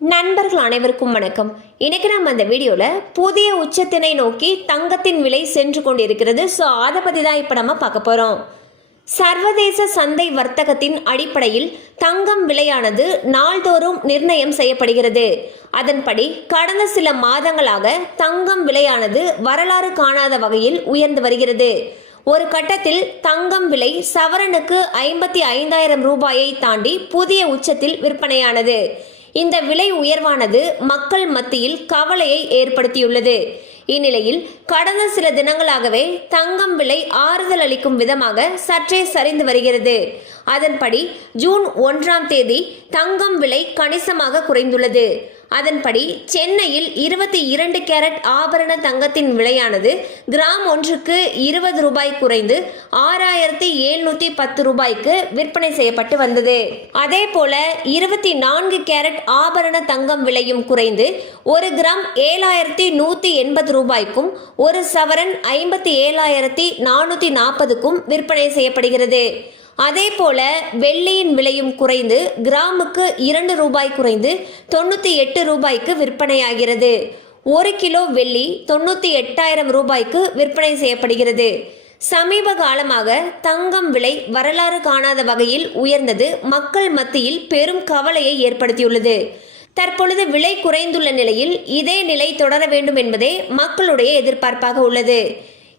நண்பர்கள் அனைவருக்கும் வணக்கம். இன்னைக்கு நம்ம அந்த வீடியோவில் புதிய உச்சத்தினை நோக்கி தங்கத்தின் விலை சென்று கொண்டிருக்கிறது. ஸோ அதை பற்றி தான் இப்போ நம்ம பார்க்க போகிறோம். சர்வதேச சந்தை வர்த்தகத்தின் அடிப்படையில் தங்கம் விலையானது நாள்தோறும் நிர்ணயம் செய்யப்படுகிறது. அதன்படி கடந்த சில மாதங்களாக தங்கம் விலையானது வரலாறு காணாத வகையில் உயர்ந்து வருகிறது. ஒரு கட்டத்தில் தங்கம் விலை சவரனுக்கு 55,000 ரூபாயை தாண்டி புதிய உச்சத்தில் விற்பனையானது. இந்த விலை உயர்வானது மக்கள் மத்தியில் கவலையை ஏற்படுத்தியுள்ளது. இந்நிலையில் கடந்த சில தினங்களாகவே தங்கம் விலை ஆறுதல் அளிக்கும் விதமாக சற்றே சரிந்து வருகிறது. அதன்படி ஜூன் 1ஆம் தேதி தங்கம் விலை கணிசமாக குறைந்துள்ளது. அதன்படி சென்னையில் 22 கேரட் ஆபரண தங்கத்தின் விலையானது கிராம் ஒன்றுக்கு 20 ரூபாய் குறைந்து 6,710 ரூபாய்க்கு விற்பனை செய்யப்பட்டு வந்தது. அதே போல 24 கேரட் ஆபரண தங்கம் விலையும் குறைந்து 1 கிராம் 7,180 ரூபாய்க்கும் 1 சவரன் 57,440க்கும் விற்பனை செய்யப்படுகிறது. அதே போல வெள்ளியின் விலையும் குறைந்து கிராமுக்கு 2 ரூபாய் குறைந்து 98 ரூபாய்க்கு விற்பனையாகிறது. 1 கிலோ வெள்ளி 98,000 ரூபாய்க்கு விற்பனை செய்யப்படுகிறது. சமீப காலமாக தங்கம் விலை வரலாறு காணாத வகையில் உயர்ந்தது மக்கள் மத்தியில் பெரும் கவலையை ஏற்படுத்தியுள்ளது. தற்பொழுது விலை குறைந்துள்ள நிலையில் இதே நிலை தொடர வேண்டும் என்பதே மக்களுடைய எதிர்பார்ப்பாக உள்ளது.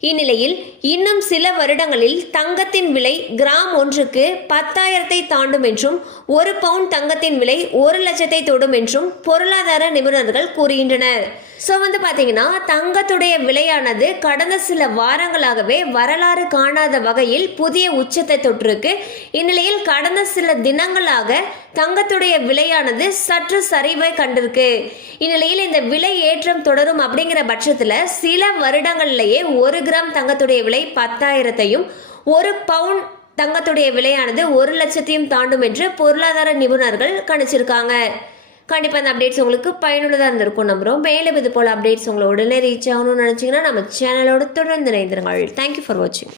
இந்நிலையில் இன்னும் சில வருடங்களில் தங்கத்தின் விலை கிராம் ஒன்றுக்கு 10,000 தாண்டும் என்றும் 1 பவுண்ட் தங்கத்தின் விலை 1 லட்சத்தை தொடும் என்றும் பொருளாதார நிபுணர்கள் கூறுகின்றனர். ஸோ பார்த்தீங்கன்னா தங்கத்துடைய விலையானது கடந்த சில வாரங்களாகவே வரலாறு காணாத வகையில் புதிய உச்சத்தை தொற்றிருக்கு. இந்நிலையில் கடந்த சில தினங்களாக தங்கத்துடைய விலையானது சற்று சரிவை கண்டிருக்கு. இந்நிலையில் இந்த விலை ஏற்றம் தொடரும் அப்படிங்கிற பட்சத்தில் சில வருடங்களிலேயே 1 கிராம் தங்கத்துடைய விலை 10,000த்தையும் 1 பவுண்ட் தங்கத்துடைய விலையானது 1 லட்சத்தையும் தாண்டும் என்று பொருளாதார நிபுணர்கள் கணிச்சிருக்காங்க. கண்டிப்பாக அந்த அப்டேட்ஸ் உங்களுக்கு பயனுள்ளதாக இருந்திருக்கும் நம்புகிறோம். மேலும் இது போல் அப்டேட்ஸ் உங்களை உடனே ரீச் ஆகணும்னு நினச்சிங்கன்னா நம்ம சேனலோடு தொடர்ந்து இணைந்திருங்கள். தேங்க்யூ ஃபார் வாட்சிங்.